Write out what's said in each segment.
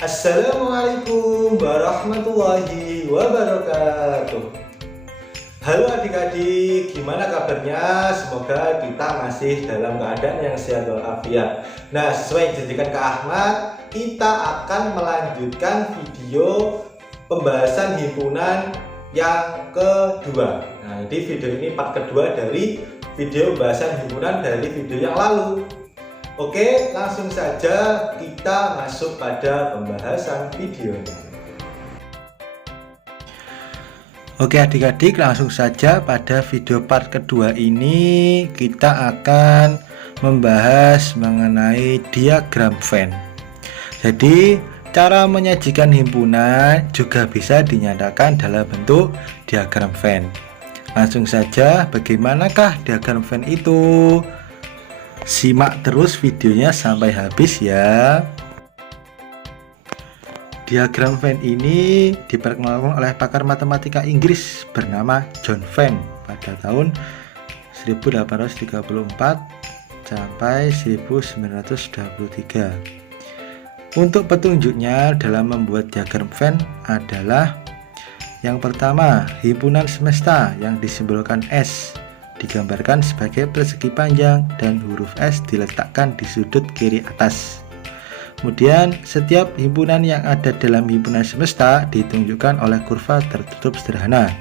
Assalamualaikum warahmatullahi wabarakatuh. Halo adik-adik, gimana kabarnya? Semoga kita masih dalam keadaan yang sehat walafiat. Nah, sesuai yang dijanjikan Kak Ahmad, kita akan melanjutkan video pembahasan himpunan yang kedua. Nah, jadi video ini part kedua dari video pembahasan himpunan dari video yang lalu. Oke, langsung saja kita masuk pada pembahasan videonya. Oke adik-adik, langsung saja pada video part kedua ini kita akan membahas mengenai diagram Venn. Jadi cara menyajikan himpunan juga bisa dinyatakan dalam bentuk diagram Venn. Langsung saja, bagaimanakah diagram Venn itu? Simak terus videonya sampai habis ya. Diagram Venn ini diperkenalkan oleh pakar matematika Inggris bernama John Venn pada tahun 1834 sampai 1923. Untuk petunjuknya dalam membuat diagram Venn adalah yang pertama, himpunan semesta yang disimbolkan S digambarkan sebagai persegi panjang dan huruf S diletakkan di sudut kiri atas. Kemudian setiap himpunan yang ada dalam himpunan semesta ditunjukkan oleh kurva tertutup sederhana.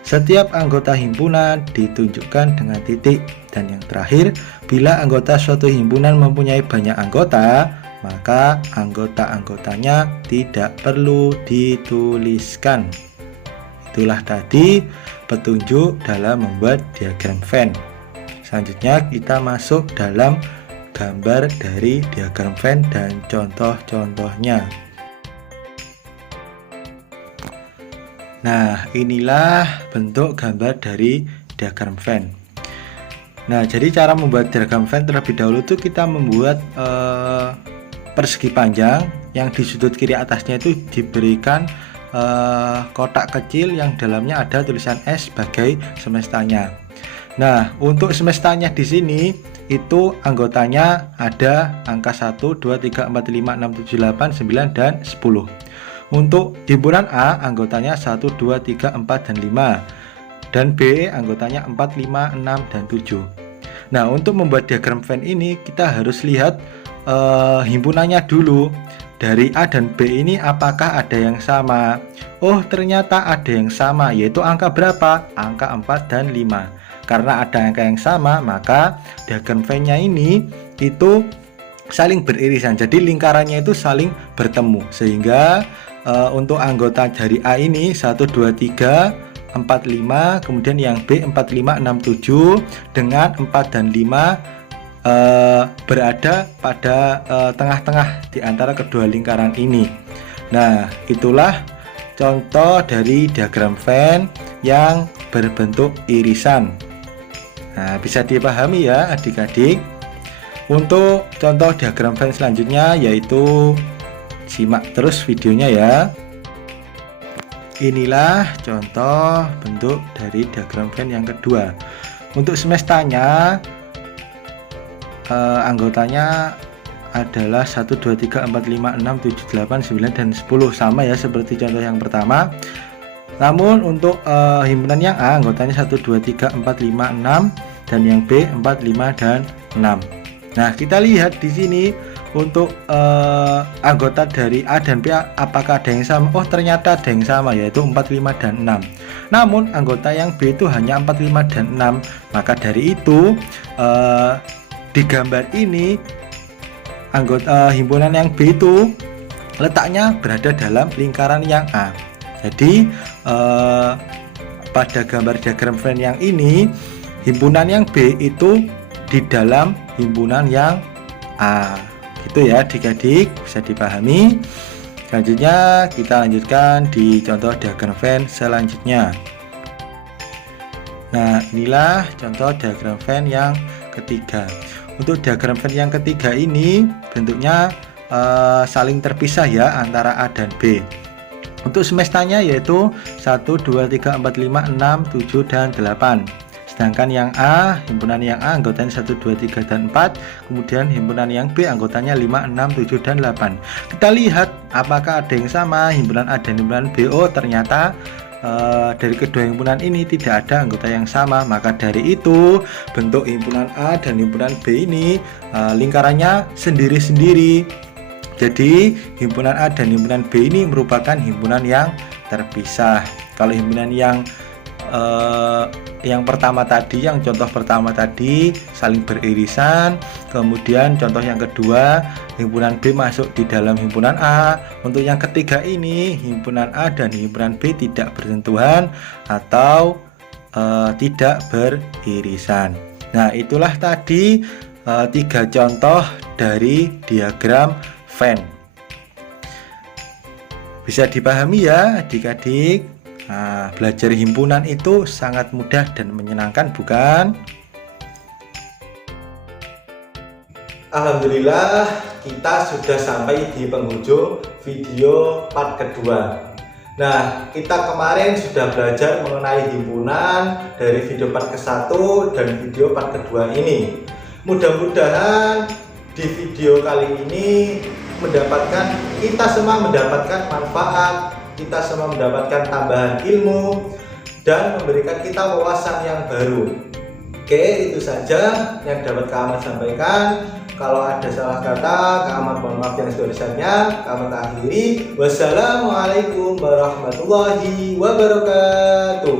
Setiap anggota himpunan ditunjukkan dengan titik. Dan yang terakhir, bila anggota suatu himpunan mempunyai banyak anggota, maka anggota-anggotanya tidak perlu dituliskan. Itulah tadi petunjuk dalam membuat diagram Venn. Selanjutnya kita masuk dalam gambar dari diagram Venn dan contoh-contohnya. Nah, inilah bentuk gambar dari diagram Venn. Nah, jadi cara membuat diagram Venn terlebih dahulu itu kita membuat persegi panjang yang di sudut kiri atasnya itu diberikan kotak kecil yang dalamnya ada tulisan S sebagai semestanya. Nah, untuk semestanya di sini itu anggotanya ada angka 1, 2, 3, 4, 5, 6, 7, 8, 9, dan 10. Untuk himpunan A anggotanya 1, 2, 3, 4, dan 5. Dan B anggotanya 4, 5, 6, dan 7. Nah, untuk membuat diagram Venn ini kita harus lihat himpunannya dulu. Dari A dan B ini apakah ada yang sama? Oh, ternyata ada yang sama, yaitu angka berapa? Angka 4 dan 5. Karena ada angka yang sama, maka diagram Venn-nya ini itu saling beririsan. Jadi lingkarannya itu saling bertemu. Sehingga untuk anggota dari A ini 1, 2, 3, 4, 5, kemudian yang B 4, 5, 6, 7 dengan 4 dan 5 berada pada tengah-tengah di antara kedua lingkaran ini. Nah, itulah contoh dari diagram Venn yang berbentuk irisan. Nah, bisa dipahami ya adik-adik. Untuk contoh diagram Venn selanjutnya yaitu simak terus videonya ya. Inilah contoh bentuk dari diagram Venn yang kedua. Untuk semestanya anggotanya adalah 1, 2, 3, 4, 5, 6, 7, 8, 9, dan 10. Sama ya seperti contoh yang pertama. Namun untuk himpunan yang A anggotanya 1, 2, 3, 4, 5, 6, dan yang B 4, 5, dan 6. Nah, kita lihat di sini untuk anggota dari A dan B apakah ada yang sama? Oh, ternyata ada yang sama, yaitu 4, 5, dan 6. Namun anggota yang B itu hanya 4, 5, dan 6. Maka dari itu di gambar ini anggota himpunan yang B itu letaknya berada dalam lingkaran yang A. Jadi pada gambar diagram Venn yang ini himpunan yang B itu di dalam himpunan yang A. Gitu ya adik-adik, bisa dipahami. Selanjutnya kita lanjutkan di contoh diagram Venn selanjutnya. Nah, inilah contoh diagram Venn yang ketiga. Untuk diagram Venn yang ketiga ini bentuknya saling terpisah ya antara A dan B. Untuk semestanya yaitu 1, 2, 3, 4, 5, 6, 7, dan 8. Sedangkan yang A, himpunan yang A anggotanya 1, 2, 3, dan 4. Kemudian himpunan yang B anggotanya 5, 6, 7, dan 8. Kita lihat apakah ada yang sama himpunan A dan himpunan B. Oh, ternyata dari kedua himpunan ini tidak ada anggota yang sama. Maka dari itu bentuk himpunan A dan himpunan B ini lingkarannya sendiri-sendiri. Jadi himpunan A dan himpunan B ini merupakan himpunan yang terpisah. Kalau himpunan yang pertama tadi, yang contoh pertama tadi saling beririsan. Kemudian contoh yang kedua, himpunan B masuk di dalam himpunan A. Untuk yang ketiga ini, himpunan A dan himpunan B tidak bersentuhan atau tidak beririsan. Nah, itulah tadi 3 contoh dari diagram Venn. Bisa dipahami ya adik-adik? Nah, belajar himpunan itu sangat mudah dan menyenangkan, bukan? Alhamdulillah, kita sudah sampai di penghujung video part kedua. Nah, kita kemarin sudah belajar mengenai himpunan dari video part ke-1 dan video part kedua ini. Mudah-mudahan di video kali ini kita semua mendapatkan manfaat, kita semua mendapatkan tambahan ilmu dan memberikan kita wawasan yang baru. Oke, itu saja yang dapat Kak Ahmad sampaikan. Kalau ada salah kata, Kak Ahmad mohon maaf yang sebesar-besarnya. Kak Ahmad akhiri. Wassalamualaikum warahmatullahi wabarakatuh.